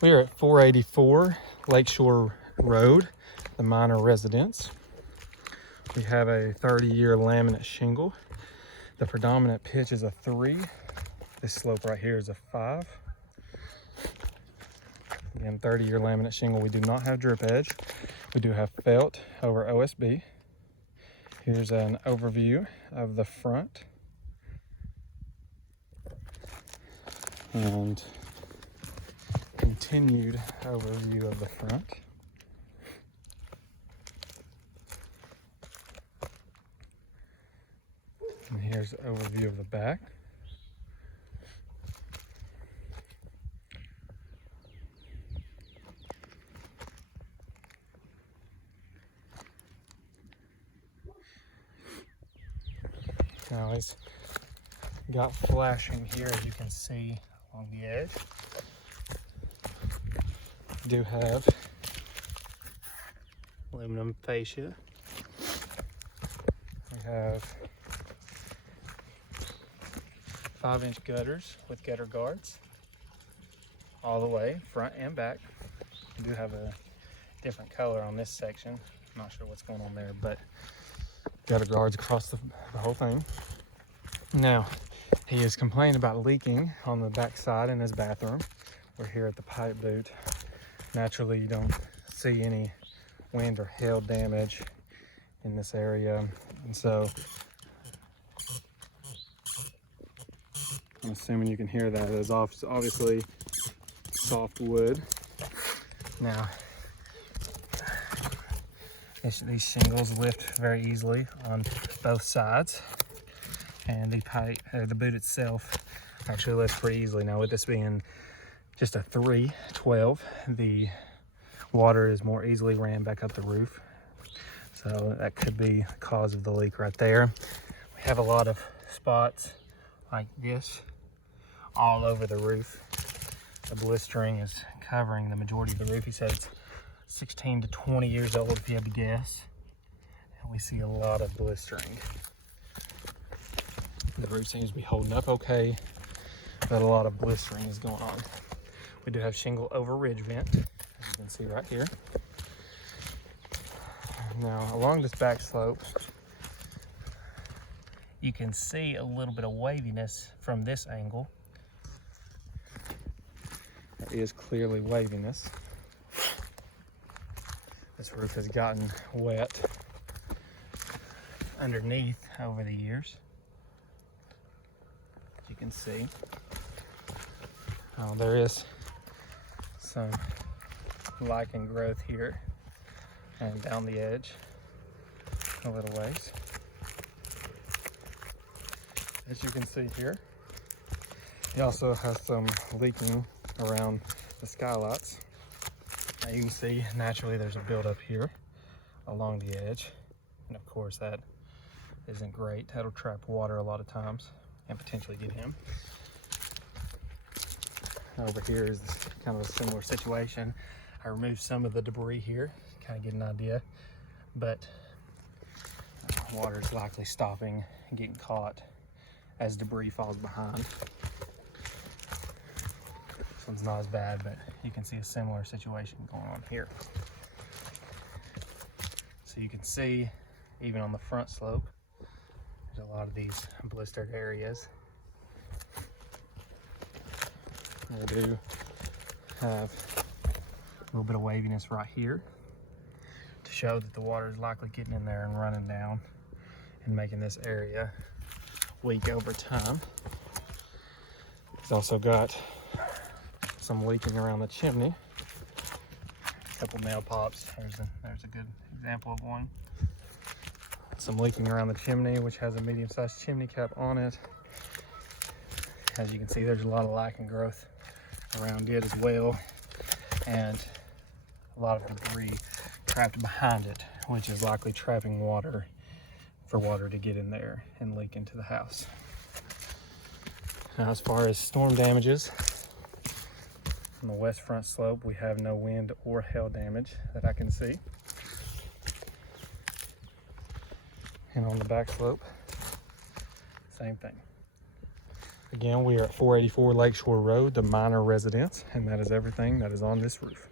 We are at 484 Lakeshore Road, the minor residence. We have a 30-year laminate shingle. The predominant pitch is a 3. This slope right here is a 5. Again, 30-year laminate shingle. We do not have drip edge. We do have felt over OSB. Here's an overview of the front. And continued overview of the front. And here's an overview of the back. Now it's got flashing here, as you can see along the edge. We do have aluminum fascia. We have 5-inch gutters with gutter guards all the way, front and back. We do have a different color on this section. I'm not sure what's going on there, but gutter guards across the whole thing. Now, he has complained about leaking on the back side in his bathroom. We're here at the pipe boot. Naturally, you don't see any wind or hail damage in this area. And so, I'm assuming you can hear that. It's obviously soft wood. Now, these shingles lift very easily on both sides. And the boot itself actually lifts pretty easily. Now, with this being just a 312, the water is more easily ran back up the roof. So that could be the cause of the leak right there. We have a lot of spots like this all over the roof. The blistering is covering the majority of the roof. He said it's 16 to 20 years old, if you had to guess. And we see a lot of blistering. The roof seems to be holding up okay, but a lot of blistering is going on. We do have shingle over ridge vent, as you can see right here. Now, along this back slope, you can see a little bit of waviness from this angle. There is clearly waviness. This roof has gotten wet underneath over the years. You can see there is some lichen growth here and down the edge a little ways, as you can see here. He also has some leaking around the skylights. Now you can see naturally there's a buildup here along the edge, and of course that isn't great. That'll trap water a lot of times and potentially get him. Over here is kind of a similar situation. I removed some of the debris here, kind of get an idea, but water is likely stopping and getting caught as debris falls behind. This one's not as bad, but you can see a similar situation going on here. So you can see, even on the front slope, a lot of these blistered areas. We do have a little bit of waviness right here to show that the water is likely getting in there and running down and making this area weak over time. It's also got some leaking around the chimney. A couple nail pops. There's a good example of one. Some leaking around the chimney, which has a medium-sized chimney cap on it. As you can see, there's a lot of lichen growth around it as well, and a lot of debris trapped behind it, which is likely trapping water for water to get in there and leak into the house. Now, as far as storm damages, on the west front slope, we have no wind or hail damage that I can see. And on the back slope, same thing. Again, we are at 484 Lakeshore Road, the minor residence, and that is everything that is on this roof.